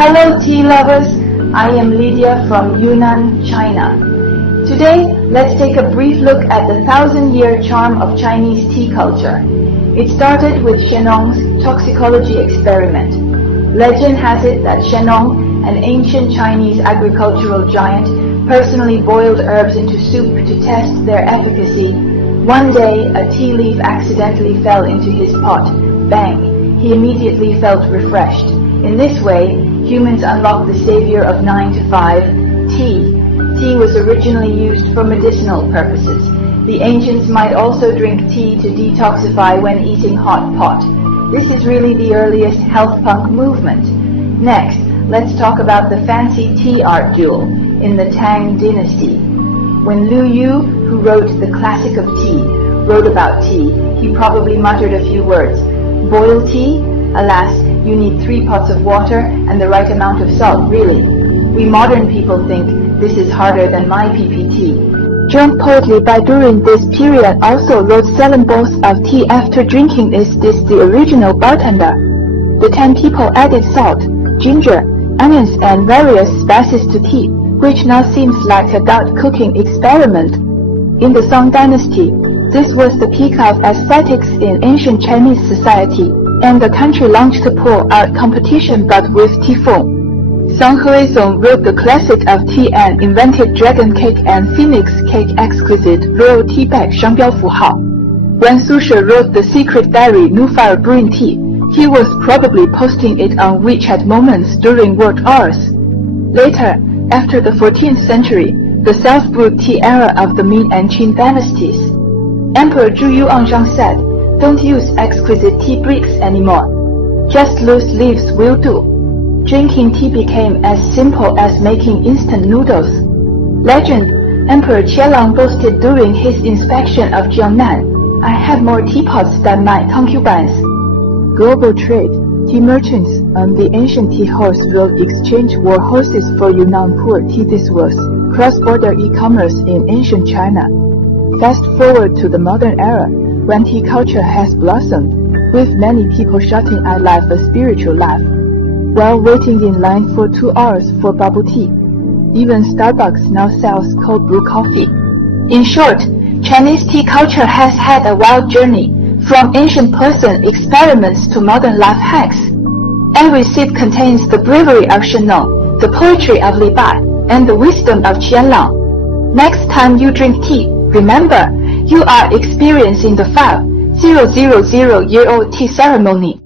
Hello tea lovers, I am Lydia from Yunnan, China. Today, let's take a brief look at the 1,000-year charm of Chinese tea culture. It started with Shennong's toxicology experiment. Legend has it that Shennong, an ancient Chinese agricultural giant, personally boiled herbs into soup to test their efficacy. One day, a tea leaf accidentally fell into his pot. Bang! He immediately felt refreshed. In this way, humans unlocked the savior of 9 to 5, tea. Tea was originally used for medicinal purposes. The ancients might also drink tea to detoxify when eating hot pot. This is really the earliest health punk movement. Next, let's talk about the fancy tea art duel in the Tang dynasty. When Lu Yu, who wrote the classic of tea, wrote about tea, he probably muttered a few words. Boil tea? Alas, you need 3 pots of water and the right amount of salt, really. We modern people think this is harder than my PPT. Drunk poetry by during this period also wrote selling bowls of tea after drinking. Is this the original bartender? The 10 people added salt, ginger, onions and various spices to tea, which now seems like a dark cooking experiment. In the Song dynasty, this was the peak of aesthetics in ancient Chinese society, and the country launched a pool art competition but with tea foam. Song Huizong wrote the classic of tea and invented dragon cake and phoenix cake exquisite royal tea bag 商标符号. When Susha wrote the secret diary New Fire Brewing Tea, he was probably posting it on WeChat moments during work hours. Later, after the 14th century, the self-brewed tea era of the Ming and Qing dynasties, Emperor Zhu Yuanzhang said, "Don't use exquisite tea bricks anymore. Just loose leaves will do." Drinking tea became as simple as making instant noodles. Legend, Emperor Qianlong boasted during his inspection of Jiangnan, "I have more teapots than my concubines." Global trade, tea merchants on the ancient tea horse will exchange war horses for Yunnan poor tea. This was cross-border e-commerce in ancient China. Fast forward to the modern era, when tea culture has blossomed, with many people shouting "I live a spiritual life," while waiting in line for 2 hours for bubble tea. Even Starbucks now sells cold brew coffee. In short, Chinese tea culture has had a wild journey, from ancient person experiments to modern life hacks. Every sip contains the bravery of Shennong, the poetry of Li Bai, and the wisdom of Qianlong. Next time you drink tea, remember, you are experiencing the 5,000-year-old tea ceremony.